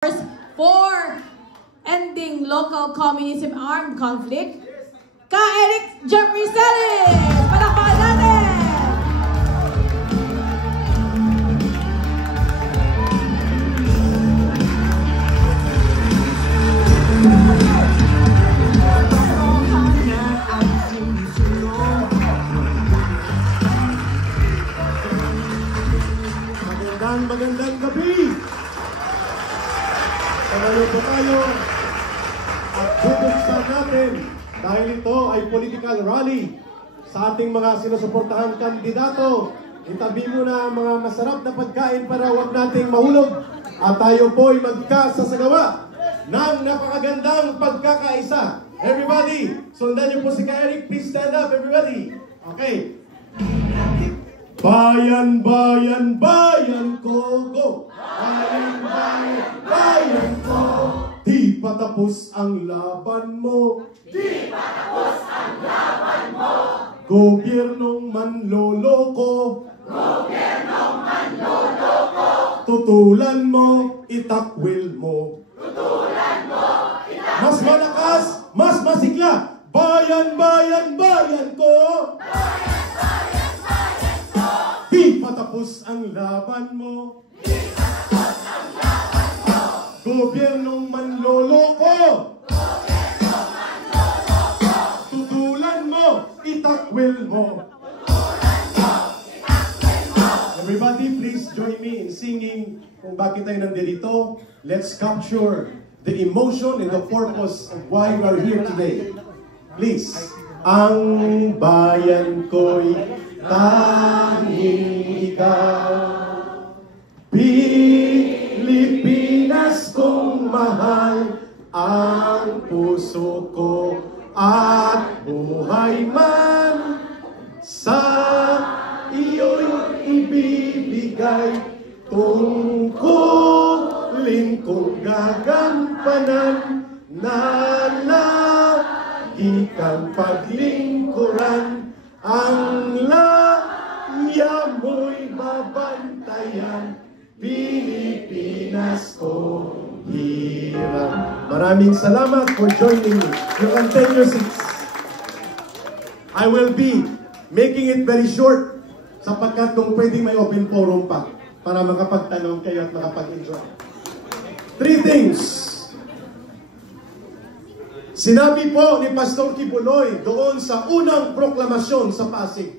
for ending local communism armed conflict, Ka-Eric Jeffrey Celis! Palakpakan natin! Magandang gabi! Panalo po tayo at bubuksan natin dahil ito ay political rally sa ating mga sinusuportahang kandidato. Itabi mo na ang mga masarap na pagkain para huwag nating mahulog at tayo po ay magkasasagawa ng napakagandang pagkakaisa. Everybody, sundan niyo po si Ka-Eric. Please stand up, everybody. Okay. Bayan, bayan, bayan ko, go! Bayan, bayan, bayan ko! Di pa tapos ang laban mo. Di pa tapos ang laban mo. Gobyernong manloloko. Gobyernong manloloko. Tutulan mo, itakwil mo. Tutulan mo, itakwil mo. Mas malakas, mas masigla. Bayan, bayan, bayan ko! Bayan, bayan, bayan ko. Di pa tapos ang laban mo. Di pa tapos ang laban mo. Gobyernong manloloko. Gobyernong manloloko. Tutulan mo, itakwil mo. Tutulan mo, itakwil mo. Everybody, please join me in singing kung bakit tayo nandito. Let's capture the emotion and the purpose of why we are here today. Please. Ang bayan ko'y tanging ikaw, Pilipinas kong mahal, ang puso ko at buhay man sa iyo'y ibibigay, tungkulin kong gagampanan na lagi kang paglingkuran, ang laya mo'y babantayan, Pilipinas ko hirap. Maraming salamat for joining me. You can take your seats. I will be making it very short sapagkat kung pwedeng may open forum pa para makapagtanong kayo at makapag-enjoy. 3 things. Sinabi po ni Pastor Kibuloy doon sa unang proklamasyon sa Pasig.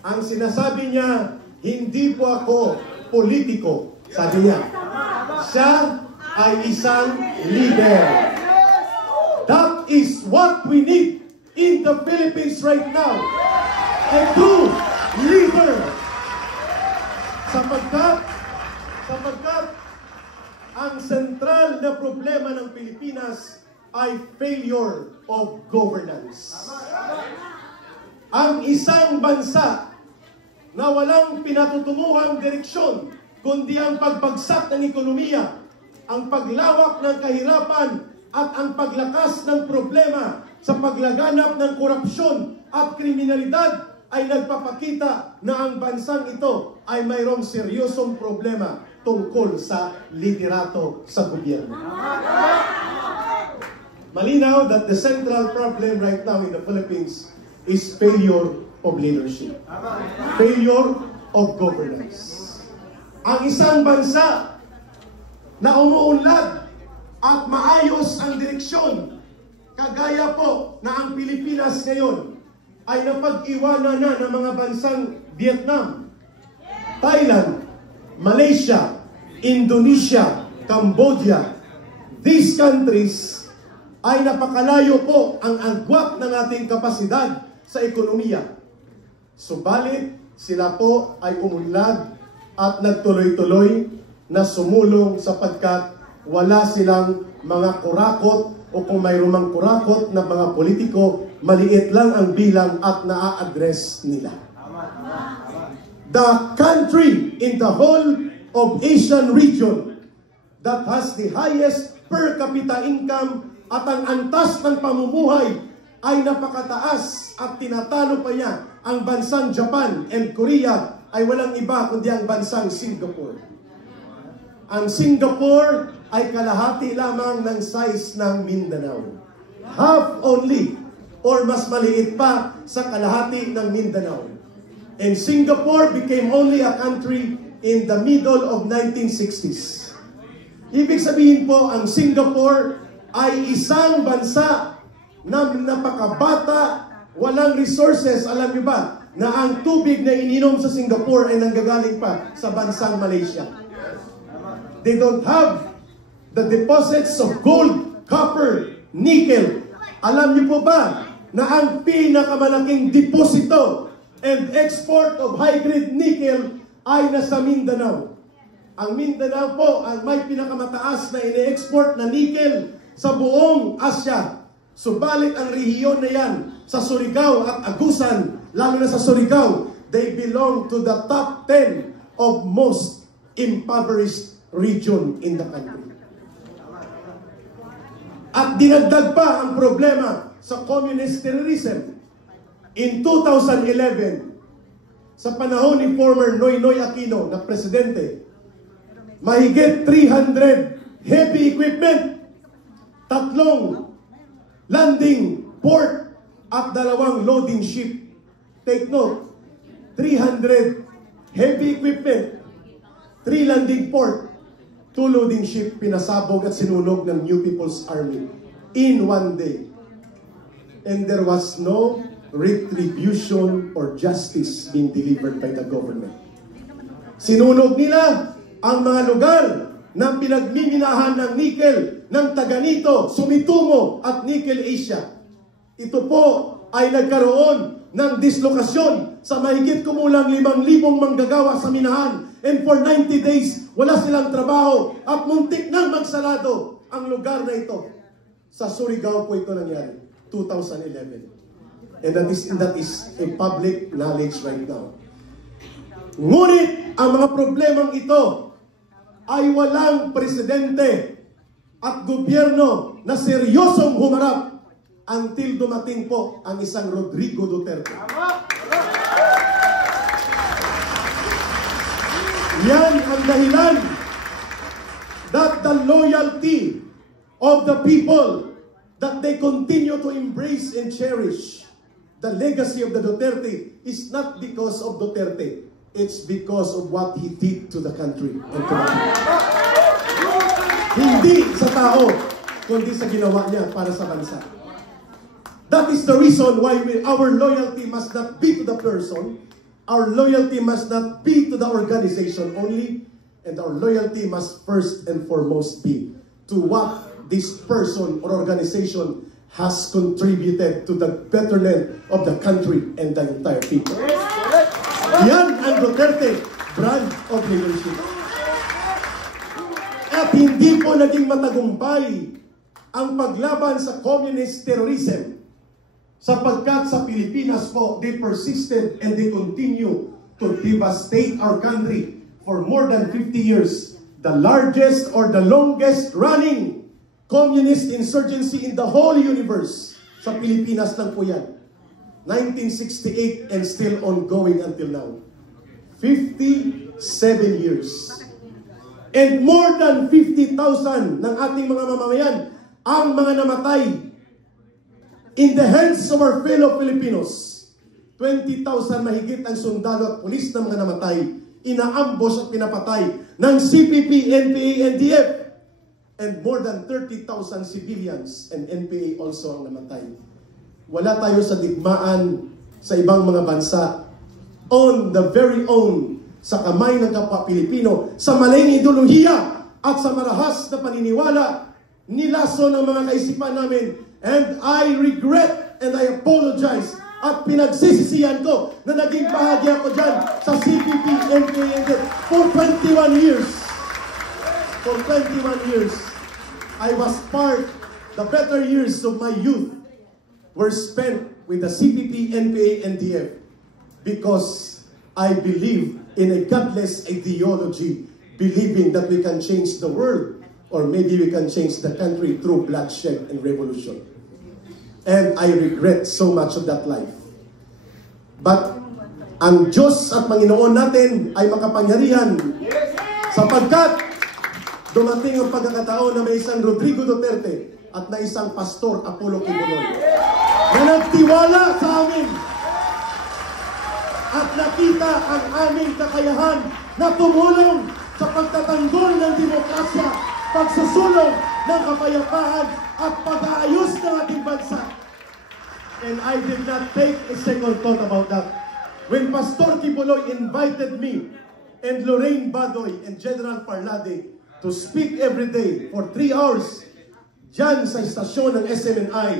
Ang sinasabi niya, hindi po ako politiko. Sabi niya, siya ay isang leader. That is what we need in the Philippines right now. A true leader. Sapagkat ang sentral na problema ng Pilipinas ay failure of governance. Ang isang bansa na walang pinatutunguhang direksyon, kundi ang pagbagsak ng ekonomiya, ang paglawak ng kahirapan, at ang paglakas ng problema sa paglaganap ng korupsyon at kriminalidad, ay nagpapakita na ang bansang ito ay mayroong seryosong problema tungkol sa liderato sa gobyerno. Malinaw that the central problem right now in the Philippines is failure of leadership. Failure of governance. Ang isang bansa na umuunlad at maayos ang direksyon, kagaya po na ang Pilipinas ngayon, ay napag-iwanan na ng mga bansang Vietnam, Thailand, Malaysia, Indonesia, Cambodia. These countries ay napakalayo po ang agwat ng ating kapasidad sa ekonomiya. Subalit, sila po ay umunlad at nagtuloy-tuloy na sumulong sapagkat wala silang mga kurakot o kung mayroong mang kurakot na mga politiko, maliit lang ang bilang at naa-address nila. The country in the whole of Asian region that has the highest per capita income at ang antas ng pamumuhay ay napakataas at tinatalo pa niya ang bansang Japan and Korea ay walang iba kundi ang bansang Singapore. Ang Singapore ay kalahati lamang ng size ng Mindanao. Half only, or mas maliit pa sa kalahati ng Mindanao. And Singapore became only a country in the middle of 1960s. Ibig sabihin po, ang Singapore ay isang bansa na napakabata, walang resources. Alam niyo ba na ang tubig na ininom sa Singapore ay nanggagaling pa sa bansang Malaysia? They don't have the deposits of gold, copper, nickel. Alam niyo po ba na ang pinakamalaking deposito and export of high-grade nickel ay nasa Mindanao? Ang Mindanao po ang may pinakamataas na ine-export na nickel sa buong Asya. Subalit ang rehiyon na yan sa Surigao at Agusan, lalo na sa Surigao, they belong to the top 10 of most impoverished region in the country. At dinagdag pa ang problema sa communist terrorism. In 2011, sa panahon ni former Noynoy Aquino na presidente, mahigit 300 heavy equipment, 3 landing port at 2 loading ship. Take note, 300 heavy equipment, 3 landing port, 2 loading ship pinasabog at sinunog ng New People's Army in one day. And there was no retribution or justice being delivered by the government. Sinunog nila ang mga lugar na pinagmiminahan ng nickel ng Taganito, Sumitomo at Nickel Asia. Ito po ay nagkaroon ng dislokasyon sa mahigit kumulang 5,000 manggagawa sa minahan. And for 90 days, wala silang trabaho at muntik nang magsalado ang lugar na ito. Sa Surigao po ito nangyari, 2011. And that is a public knowledge right now. Ngunit ang mga problemang ito ay walang presidente at gobyerno na seryosong humarap until dumating po ang isang Rodrigo Duterte. Yan ang dahilan that the loyalty of the people, that they continue to embrace and cherish the legacy of the Duterte, is not because of Duterte. It's because of what he did to the country and to the people. Hindi sa tao, kundi sa ginawa niya para sa bansa. That is the reason why our loyalty must not be to the person. Our loyalty must not be to the organization only. And our loyalty must first and foremost be to what this person or organization has contributed to the betterment of the country and the entire people. Yan ang Duterte brand of leadership. At hindi po naging matagumpay ang paglaban sa communist terrorism, sapagkat sa Pilipinas po, they persisted and they continue to devastate our country for more than 50 years. The largest or the longest running communist insurgency in the whole universe. Sa Pilipinas lang po yan. 1968 and still ongoing until now. 57 years. And more than 50,000 ng ating mga mamamayan ang mga namatay in the hands of our fellow Filipinos. 20,000 mahigit ang sundalo at pulis na mga namatay, inaambush at pinapatay ng CPP, NPA, NDF. And more than 30,000 civilians and NPA also ang namatay. Wala tayo sa digmaan sa ibang mga bansa. On the very own, sa kamay ng kapwa Pilipino, sa maling ideolohiya at sa marahas na paniniwala, nilaso ng mga kaisipan namin. And I regret and I apologize at pinagsisisihan ko na naging bahagi ako dyan sa CPP, NPA, for 21 years. For 21 years, I was part, the better years of my youth were spent with the CPP, NPA, NDF because I believe in a godless ideology, believing that we can change the world or maybe we can change the country through bloodshed and revolution. And I regret so much of that life. But ang Diyos at Panginoon natin ay makapangyarihan sapagkat dumating ang pagkakataon na may isang Rodrigo Duterte at na isang Pastor Apollo Quiboloy na nagtiwala sa amin at nakita ang aming kakayahan na tumulong sa pagtatanggol ng demokrasya, pagsusulong ng kapayapaan at pag-aayos ng ating bansa. And I did not take a second thought about that. When Pastor Quiboloy invited me and Lorraine Badoy and General Parlade to speak every day for 3 hours dyan sa istasyon ng SMNI,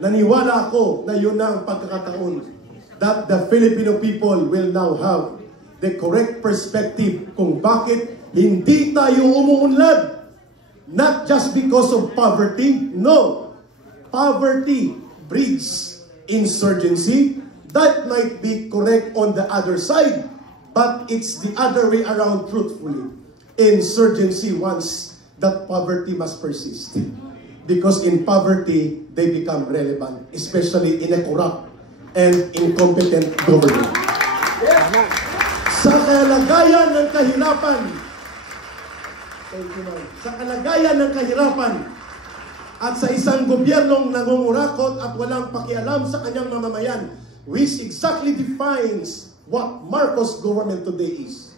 naniwala ako na yun na ang pagkakataon that the Filipino people will now have the correct perspective kung bakit hindi tayo umuunlad. Not just because of poverty, no. Poverty breeds insurgency. That might be correct on the other side, but it's the other way around truthfully. Insurgency wants that poverty must persist. Because in poverty, they become relevant, especially in a corrupt and incompetent government. Sa kalagayan ng kahirapan, sa kalagayan ng kahirapan at sa isang gobyernong nangungurakot at walang pakialam sa kanyang mamamayan, which exactly defines what Marcos government today is.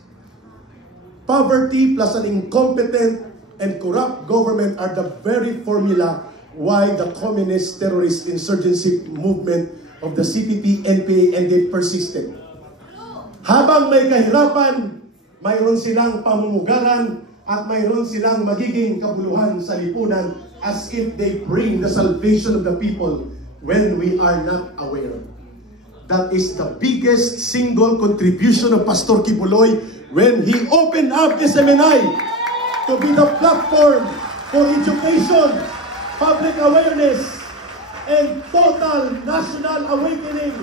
Poverty plus an incompetent and corrupt government are the very formula why the communist terrorist insurgency movement of the CPP, NPA, and they persisted. Habang may kahirapan, mayroon silang pamumugaran at mayroon silang magiging kabuluhan sa lipunan as if they bring the salvation of the people when we are not aware. That is the biggest single contribution of Pastor Quiboloy when he opened up SMNI to be the platform for education, public awareness, and total national awakening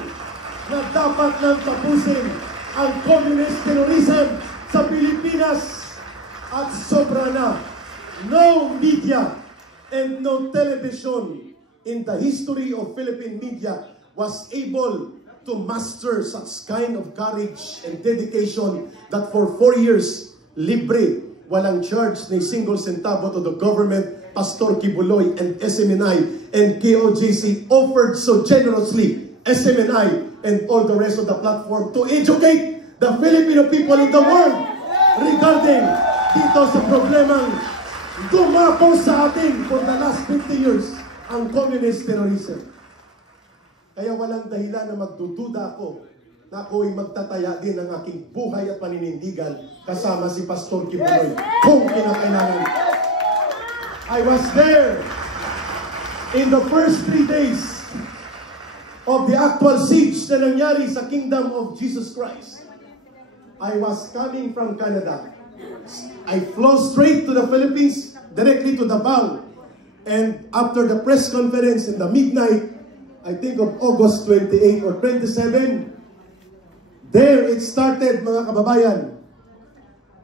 na dapat nang tapusin ang communist terrorism sa Pilipinas at sobra na. No media and no television in the history of Philippine media was able to master such kind of courage and dedication that for 4 years, libre, walang charge ni single centavo to the government, Pastor Quiboloy and SMNI and KOJC offered so generously SMNI and all the rest of the platform to educate the Filipino people in the world regarding dito sa problemang dumapo sa atin for the last 50 years, ang communist terrorism. Kaya walang dahilan na magdududa ako na ako'y magtataya din ng aking buhay at paninindigan kasama si Pastor Quiboloy kung kinakailangan. I was there in the first 3 days of the actual siege na nangyari sa Kingdom of Jesus Christ. I was coming from Canada. I flew straight to the Philippines, directly to Davao. And after the press conference in the midnight, I think of August 28 or 27, there it started, mga kababayan.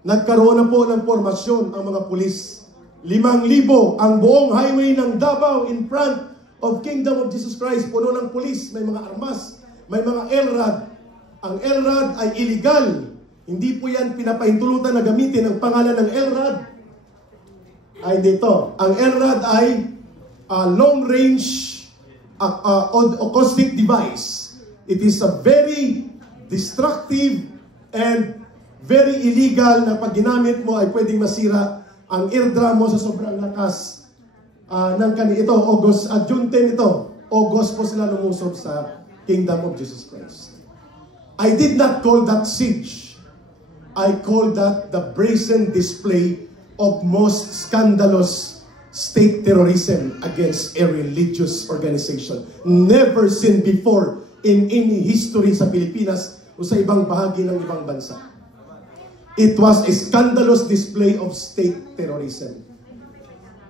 Nagkaroon na po ng formasyon ang mga pulis. 5,000 ang buong highway ng Davao in front of Kingdom of Jesus Christ. Puno ng pulis, may mga armas, may mga LRAD. Ang LRAD ay illegal. Hindi po yan pinapahintulutan na gamitin ang pangalan ng LRAD. Ay dito. Ang LRAD ay long-range acoustic device. It is a very destructive and very illegal na pag ginamit mo ay pwedeng masira ang eardrum mo sa sobrang lakas ng kanito. June 10 ito. August po sila lumusob sa Kingdom of Jesus Christ. I did not call that siege. I call that the brazen display of most scandalous state terrorism against a religious organization. Never seen before in any history sa Pilipinas o sa ibang bahagi ng ibang bansa. It was a scandalous display of state terrorism.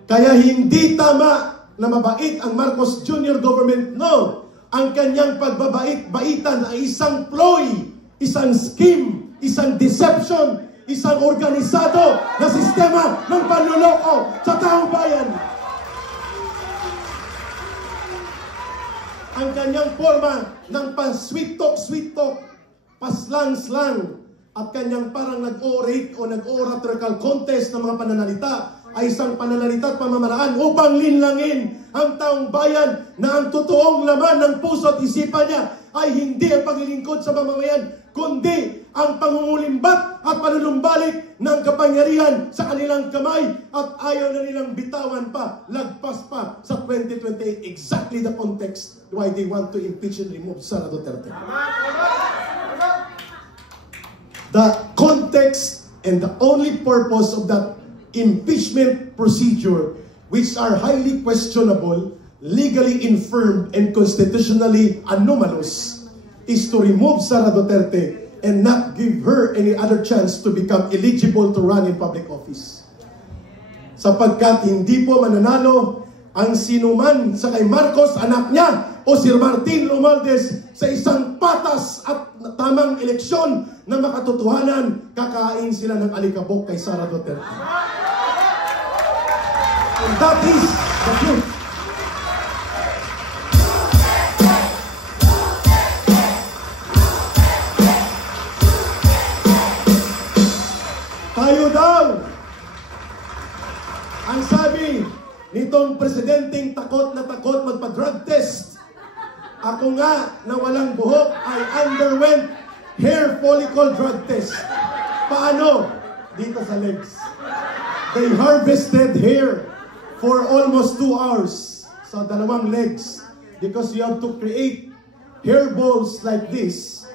Kaya hindi tama na mabait ang Marcos Jr. government. No! Ang kanyang pagbabait-baitan ay isang ploy, isang scheme, isang deception, isang organisado na sistema ng panloloko sa taong bayan. Ang kanyang forma ng pan-sweet talk, paslang-slang, at kanyang parang nag-orate o nag-oratorical contest ng mga pananalita ay isang pananalita at pamamaraan upang linlangin ang taong bayan na ang totoong laman ng puso at isipan niya ay hindi ang paglilingkod sa mamamayan, kundi ang pangungulimbat at panulumbalik ng kapangyarihan sa kanilang kamay at ayaw na nilang bitawan pa, lagpas pa sa 2028. Exactly the context why they want to impeach and remove Sara Duterte. The context and the only purpose of that impeachment procedure, which are highly questionable, legally infirm, and constitutionally anomalous, is to remove Sara Duterte and not give her any other chance to become eligible to run in public office. Sapagkat hindi po mananalo ang sinuman sa kay Marcos, anak niya, o Sir Martin Romualdez sa isang patas at tamang eleksyon na makatotohanan, kakain sila ng alikabok kay Sara Duterte. And that is the truth. Tayo daw, ang sabi nitong presidenteng takot na takot magpa-drug test. Ako nga na walang buhok ay underwent hair follicle drug test. Paano? Dito sa legs. They harvested hair for almost 2 hours sa dalawang legs because you have to create hair balls like this,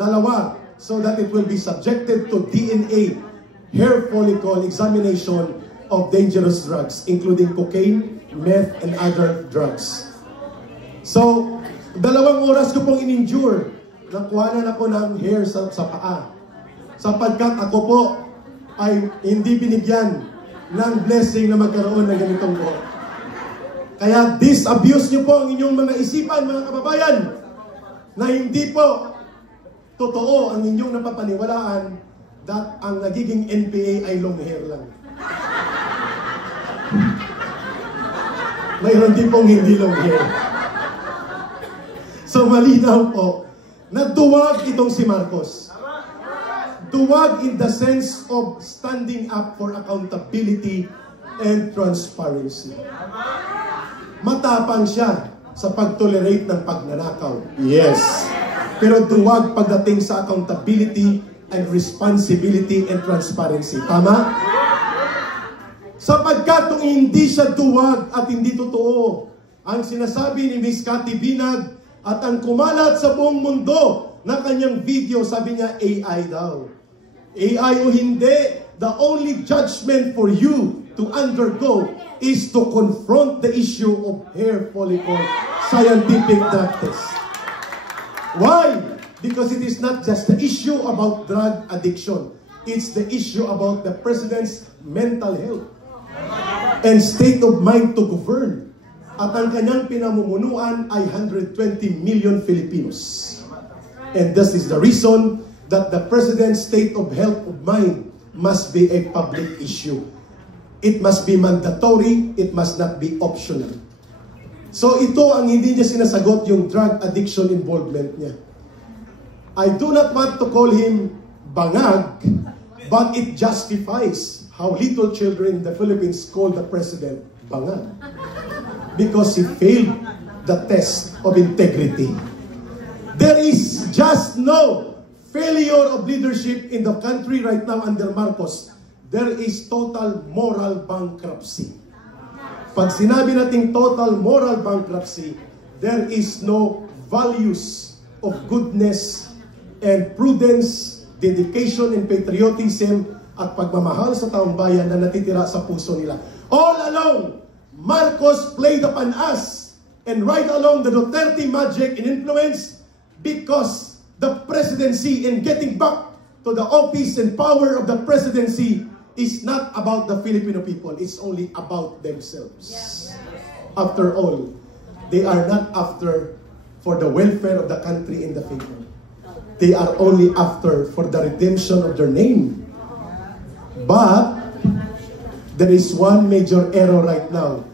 dalawa, so that it will be subjected to DNA hair follicle examination of dangerous drugs, including cocaine, meth, and other drugs. So, 2 oras ko pong in-endure. Nakuhanan ako ng hair sa paa. Sapagkat ako po ay hindi binigyan ng blessing na magkaroon ng ganitong buhok. Kaya disabuse niyo po ang inyong mga isipan, mga kababayan, na hindi po totoo ang inyong napapaniwalaan that ang nagiging NPA ay long hair lang. Mayroon din pong hindi long hair. So malinaw po na duwag itong si Marcos. Duwag in the sense of standing up for accountability and transparency. Matapang siya sa pag-tolerate ng pagnanakaw. Yes. Pero duwag pagdating sa accountability and responsibility and transparency. Tama? Sapagkat kung hindi siya duwag at hindi totoo ang sinasabi ni Miss Cathy Binag at ang kumalat sa buong mundo na kanyang video, sabi niya AI daw. AI o hindi, the only judgment for you to undergo is to confront the issue of hair follicle scientific drug test. Why? Because it is not just the issue about drug addiction. It's the issue about the president's mental health and state of mind to govern. At ang kanyang pinamumunuan ay 120 million Filipinos. And this is the reason that the president's state of health of mind must be a public issue. It must be mandatory, it must not be optional. So ito ang hindi niya sinasagot, yung drug addiction involvement niya. I do not want to call him bangag, but it justifies how little children in the Philippines call the president bangag. Because he failed the test of integrity. There is just no failure of leadership in the country right now under Marcos. There is total moral bankruptcy. Pag sinabi nating total moral bankruptcy, there is no values of goodness and prudence, dedication and patriotism at pagmamahal sa taong bayan na natitira sa puso nila. All along, Marcos played upon us and right along the Duterte magic and influence because the presidency and getting back to the office and power of the presidency is not about the Filipino people. It's only about themselves. After all, they are not after for the welfare of the country and the people. They are only after for the redemption of their name. But there is one major error right now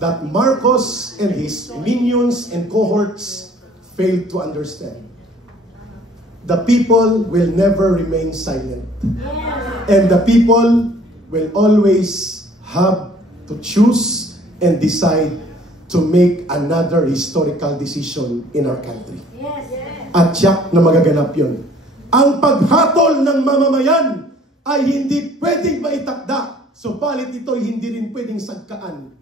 that Marcos and his minions and cohorts failed to understand. the people will never remain silent. And the people will always have to choose and decide to make another historical decision in our country. At tiyak na magaganap yun. Ang paghatol ng mamamayan ay hindi pwedeng maitakda, subalit ito ay hindi rin pwedeng sagkaan.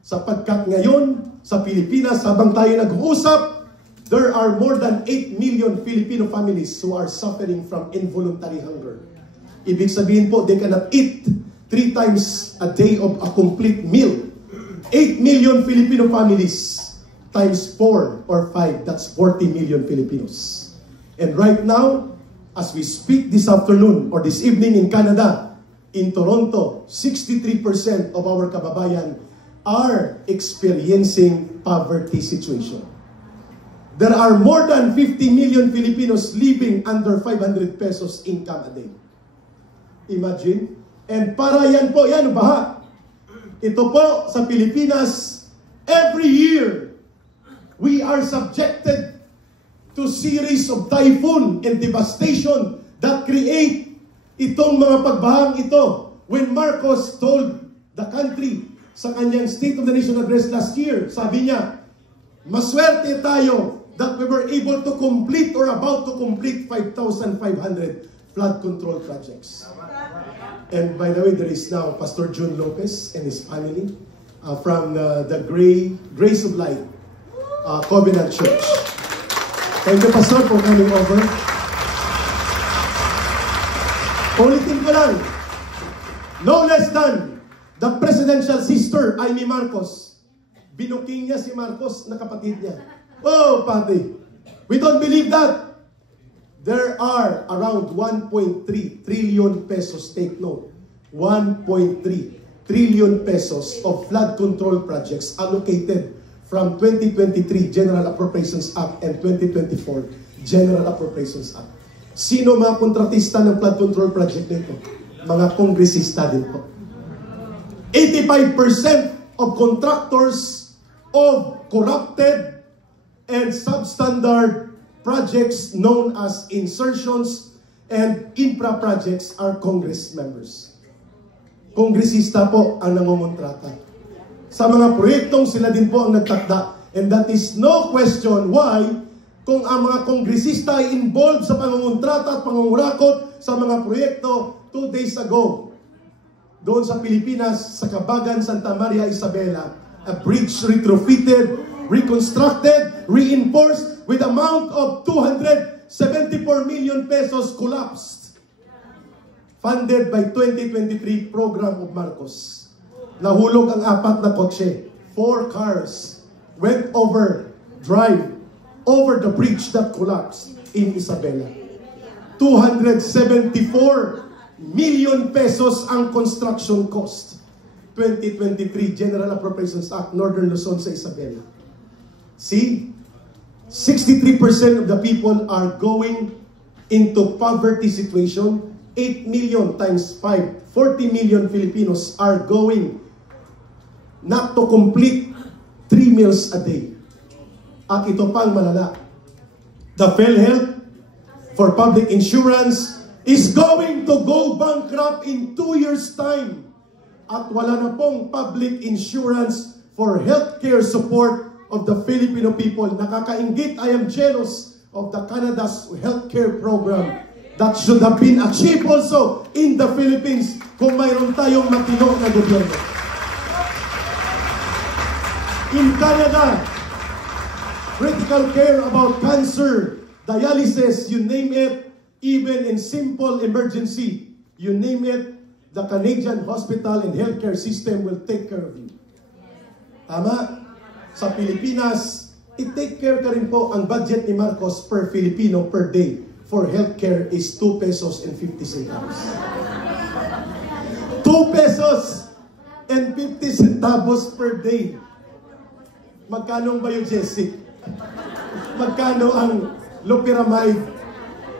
Sapagkat ngayon, sa Pilipinas, habang tayo nag-uusap, there are more than 8 million Filipino families who are suffering from involuntary hunger. Ibig sabihin po, they cannot eat 3 times a day of a complete meal. 8 million Filipino families times 4 or 5, that's 40 million Filipinos. And right now, as we speak this afternoon or this evening in Canada, in Toronto, 63% of our kababayan are experiencing poverty situation. There are more than 50 million Filipinos living under 500 pesos income a day. Imagine. And para yan po, yan, baha. Ito po sa Pilipinas, every year, we are subjected to series of typhoon and devastation that create itong mga pagbahang ito. When Marcos told the country sa kanyang State of the Nation address last year, sabi niya, maswerte tayo that we were able to complete or about to complete 5,500 flood control projects. And by the way, there is now Pastor June Lopez and his family from the Grace of Light Covenant Church. Thank you, Pastor, for coming over. Ulitin ko lang, no less than the presidential sister, Amy Marcos. Binuking niya si Marcos na kapatid niya. Oh, pati. We don't believe that. There are around 1.3 trillion pesos, take note, 1.3 trillion pesos of flood control projects allocated from 2023 General Appropriations Act and 2024 General Appropriations Act. Sino mga kontratista ng flood control project nito? Mga kongresista din po. 85% of contractors of corrupted and substandard projects known as insertions and infra projects are Congress members. Kongresista po ang nangongontrata. Sa mga proyektong sila din po ang nagtakda. And that is no question why kung ang mga kongresista ay involved sa pangongontrata at pangongurakot sa mga proyekto 2 days ago. Doon sa Pilipinas, sa Kabagan, Santa Maria, Isabela, a bridge retrofitted, reconstructed, reinforced with amount of 274 million pesos collapsed. Funded by 2023 program of Marcos. Nahulog ang 4 na kotse. 4 cars went over the bridge that collapsed in Isabela. 274 million pesos ang construction cost. 2023 General Appropriations Act, Northern Luzon sa Isabela. See? 63% of the people are going into poverty situation. 8 million times 5, 40 million Filipinos are going not to complete 3 meals a day. At ito pang malala. The PhilHealth for public insurance is going to go bankrupt in 2 years' time. At wala na pong public insurance for healthcare support of the Filipino people. Nakakaingit, I am jealous of the Canada's healthcare program that should have been achieved also in the Philippines kung mayroon tayong matino na gobyerno. In Canada, critical care about cancer, dialysis, you name it, even in simple emergency, you name it, the Canadian hospital and healthcare system will take care of you. Tama? Sa Pilipinas, i-take care ka rin po, ang budget ni Marcos per Filipino per day for healthcare is 2 pesos and 50 centavos. 2 pesos and 50 centavos per day. Magkano ang biogesic? Magkano ang loperamide?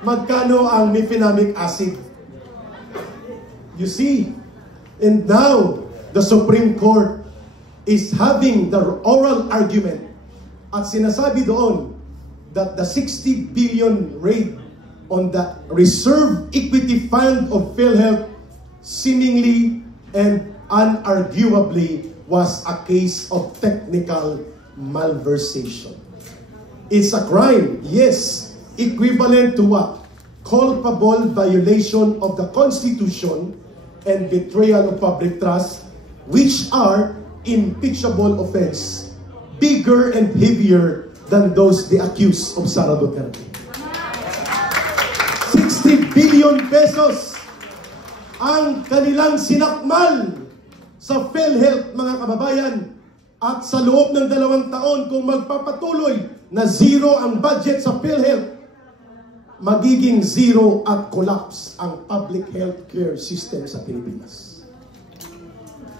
Magkano ang mefenamic acid? You see, and now the Supreme Court is having the oral argument at sinasabi doon that the 60 billion raid on the reserve equity fund of PhilHealth seemingly and unarguably was a case of technical malversation. It's a crime, yes, equivalent to what? Culpable violation of the Constitution and betrayal of public trust, which are impeachable offense, bigger and heavier than those they accuse of Sara Duterte. 60 billion pesos ang kanilang sinakmal sa PhilHealth, mga kababayan, at sa loob ng 2 taon, kung magpapatuloy na zero ang budget sa PhilHealth, magiging zero at collapse ang public healthcare system sa Pilipinas.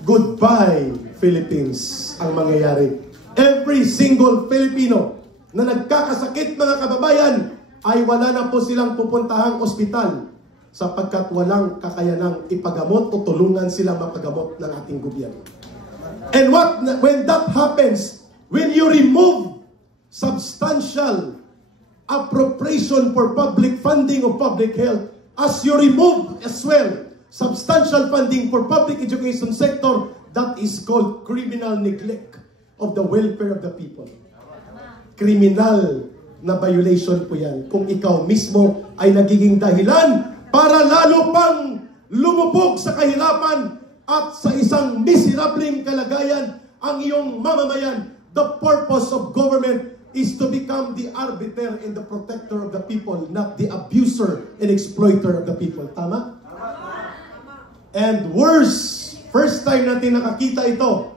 Goodbye, Philippines, ang mangyayari. Every single Filipino na nagkakasakit, mga kababayan, ay wala na po silang pupuntahang ospital sapagkat walang kakayanang ipagamot o tulungan sila mapagamot ng ating gobyerno. And when that happens, when you remove substantial appropriation for public funding of public health, as you remove as well substantial funding for public education sector, that is called criminal neglect of the welfare of the people. Criminal na violation po yan. Kung ikaw mismo ay nagiging dahilan para lalo pang lumubog sa kahirapan at sa isang miserableng kalagayan ang iyong mamamayan. The purpose of government is to become the arbiter and the protector of the people, not the abuser and exploiter of the people. Tama? And worse, first time natin nakakita ito,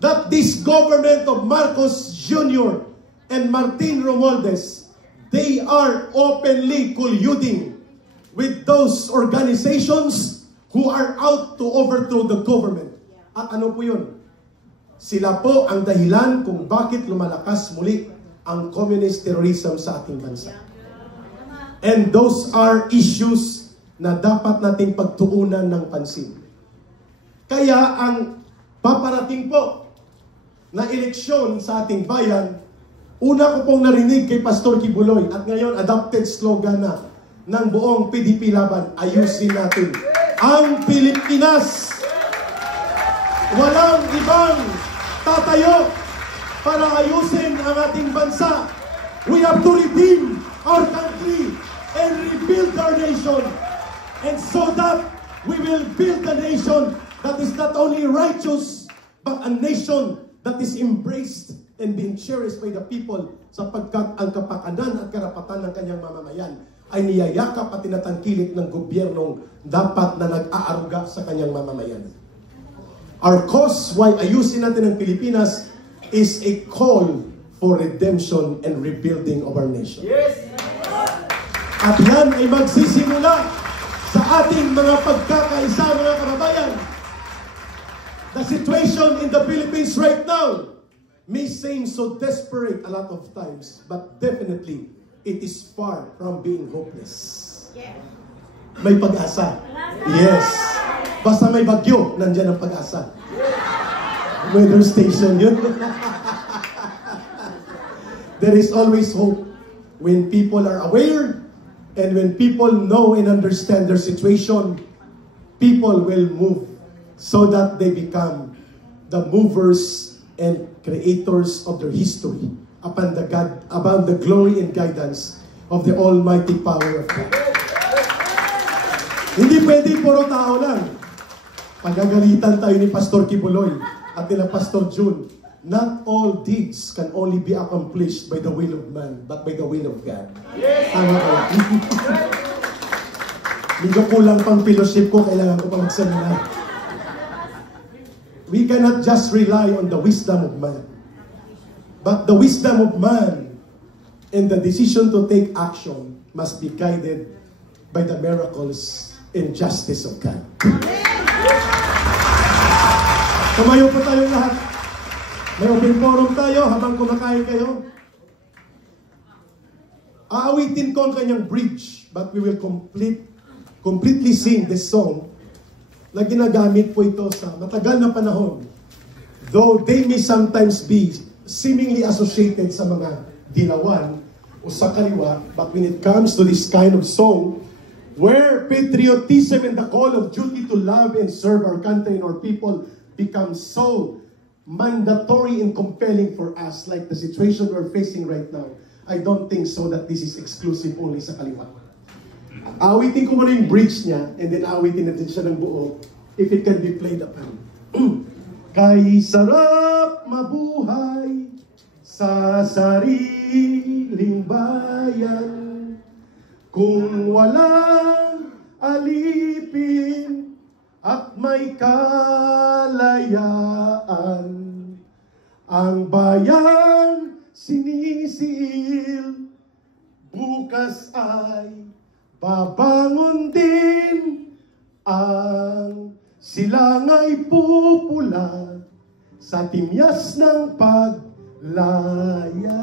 that this government of Marcos Jr. and Martin Romualdez, they are openly colluding with those organizations who are out to overthrow the government. At ano po yun? Sila po ang dahilan kung bakit lumalakas muli ang communist terrorism sa ating bansa. And those are issues na dapat nating pagtuunan ng pansin. Kaya ang paparating po na eleksyon sa ating bayan, una ko pong narinig kay Pastor Kibuloy at ngayon adopted slogan na ng buong PDP Laban, ayusin natin ang Pilipinas. Walang ibang tatayo para ayusin ang ating bansa. We have to redeem our country and rebuild our nation. And so that we will build a nation that is not only righteous, but a nation that is embraced and being cherished by the people, sapagkat ang kapakanan at karapatan ng kanyang mamamayan ay niyayakap at tinatangkilik ng gobyernong dapat na nag-aaruga sa kanyang mamamayan. Our cause, why ayusin natin ang Pilipinas, is a call for redemption and rebuilding of our nation. At yan ay magsisimula sa ating mga pagkakaisa, mga kababayan. The situation in the Philippines right now may seem so desperate a lot of times, but definitely, it is far from being hopeless. May pag-asa. Yes. Basta may bagyo, nandyan ang pag-asa. Weather station yun. There is always hope when people are aware and when people know and understand their situation, people will move so that they become the movers and creators of their history upon the glory and guidance of the almighty power of God. Hindi pwede puro tao lang. Pagagalitan tayo ni Pastor Kibuloy at nila Pastor June. Not all deeds can only be accomplished by the will of man, but by the will of God. Tama kaya? Medyo kulang pang fellowship ko, kailangan ko pang magseminar. We cannot just rely on the wisdom of man, but the wisdom of man and the decision to take action must be guided by the miracles and justice of God. Tumayo po tayo lahat. May open forum tayo habang kumakain kayo. Aawitin ko ang kanyang bridge, but we will completely sing this song na ginagamit po ito sa matagal na panahon. Though they may sometimes be seemingly associated sa mga dilawan, o sa kaliwa. But when it comes to this kind of song, where patriotism and the call of duty to love and serve our country and our people becomes so mandatory and compelling for us, like the situation we're facing right now, I don't think so that this is exclusive only sa kaliwa. Awitin ko muna yung bridge niya, and then awitin natin siya ng buo, if it can be played upon. Kay sarap mabuhay sa sariling bayan, kung walang alipin at may kalayaan, ang bayan sinisiil, bukas ay babangon din, ang silangay pupula sa timyas ng paglaya.